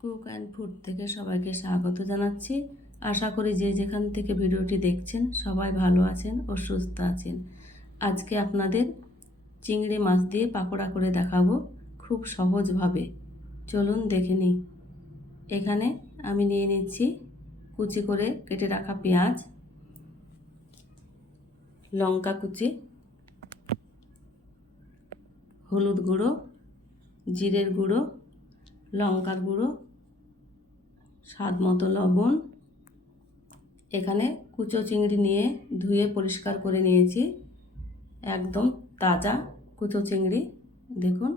Cook and food থেকে সবাইকে স্বাগত জানাচ্ছি। আশা করি যে যেখান থেকে ভিডিওটি দেখছেন সবাই ভালো আছেন ও সুস্থ আছেন। আজকে আপনাদের চিংড়ি মাছ দিয়ে পাকোড়া করে দেখাবো খুব সহজভাবে। চলুন দেখে নিই। এখানে আমি নিয়ে নিচ্ছি কুচি করে কেটে রাখা পেঁয়াজ, লঙ্কা কুচি, হলুদ গুঁড়ো, জিরের গুঁড়ো, লঙ্কার গুঁড়ো, স্বাদ মতো লবণ। এখানে কুচো চিংড়ি নিয়ে ধুয়ে পরিষ্কার করে নিয়েছি, একদম তাজা কুচো চিংড়ি দেখুন।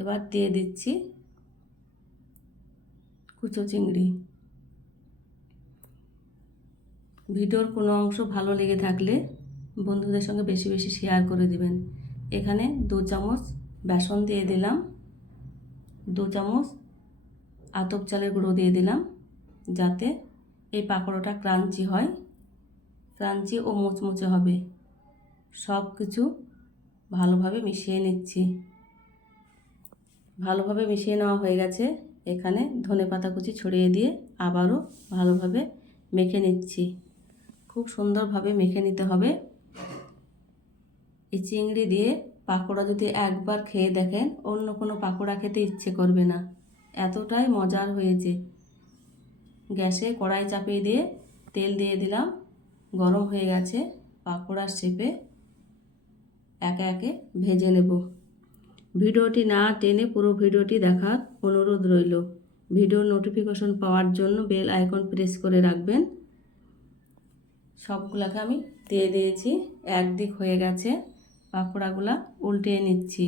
এবার দিয়ে দিচ্ছি কুচো চিংড়ি। ভিডিওর কোনো অংশ ভালো লেগে থাকলে বন্ধুদের সঙ্গে বেশি বেশি শেয়ার করে দিবেন। এখানে 2 চামচ বেসন দিয়ে দিলাম, 2 চামচ আতপ চালের গুঁড়ো দিয়ে দিলাম, যাতে এই পাকোড়াটা ক্রাঞ্চি হয়, ক্রাঞ্চি ও মুচমুচে হবে। সব কিছু ভালোভাবে মিশিয়ে নিচ্ছি। ভালোভাবে মিশিয়ে নেওয়া হয়ে গেছে। এখানে ধনেপাতা কুচি ছড়িয়ে দিয়ে আবারও ভালোভাবে মেখে নিচ্ছি। খুব সুন্দরভাবে মেখে নিতে হবে। এই চিংড়ি দিয়ে পাকোড়া যদি একবার খেয়ে দেখেন অন্য কোনো পাকোড়া খেতে ইচ্ছে করবে না, এতটাই মজার হয়েছে। গ্যাসে কড়াই চাপিয়ে দিয়ে তেল দিয়ে দিলাম, গরম হয়ে গেছে। পাকোড়ার শেপে একে একে ভেজে নেব। ভিডিওটি না টেনে পুরো ভিডিওটি দেখার অনুরোধ রইল। ভিডিওর নোটিফিকেশন পাওয়ার জন্য বেল আইকন প্রেস করে রাখবেন। সবগুলোকে আমি দিয়ে দিয়েছি, একদিক হয়ে গেছে। পাকোড়াগুলা উল্টিয়ে নিচ্ছি।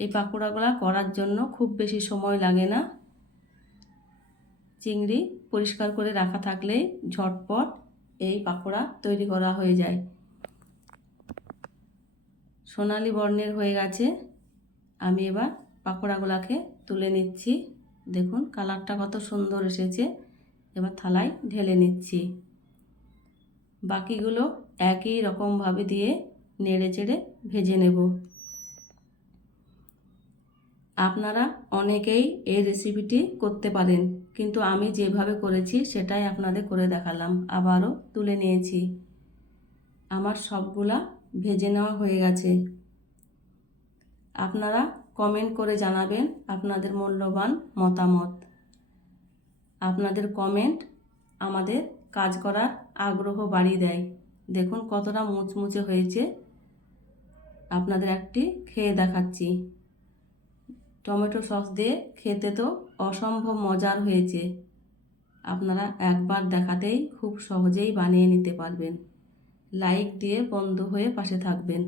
এই পাকোড়াগুলা করার জন্য খুব বেশি সময় লাগে না। চিংড়ি পরিষ্কার করে রাখা থাকলেই ঝটপট এই পাকোড়া তৈরি করা হয়ে যায়। সোনালি বর্ণের হয়ে গেছে। আমি এবার পাকোড়াগুলোকে তুলে নিচ্ছি। দেখুন কালারটা কত সুন্দর এসেছে। এবার থালায় ঢেলে নিচ্ছি। বাকিগুলো একই রকমভাবে দিয়ে নেড়ে চেড়ে ভেজে নেব। আপনারা অনেকেই এই রেসিপিটি করতে পারেন, কিন্তু আমি যেভাবে করেছি সেটাই আপনাদের করে দেখালাম। আবারও তুলে নিয়েছি। আমার সবগুলা ভেজে নেওয়া হয়ে গেছে। আপনারা কমেন্ট করে জানাবেন আপনাদের মূল্যবান মতামত। আপনাদের কমেন্ট আমাদের কাজ করার আগ্রহ বাড়িয়ে দেয়। দেখুন কতটা মুচমুচে হয়েছে। আপনাদের একটি খেয়ে দেখাচ্ছি। টমেটো সস দিয়ে খেতে তো অসম্ভব মজার হয়েছে। আপনারা একবার দেখাতেই খুব সহজেই বানিয়ে নিতে পারবেন। লাইক দিয়ে বন্ধু হয়ে পাশে থাকবেন।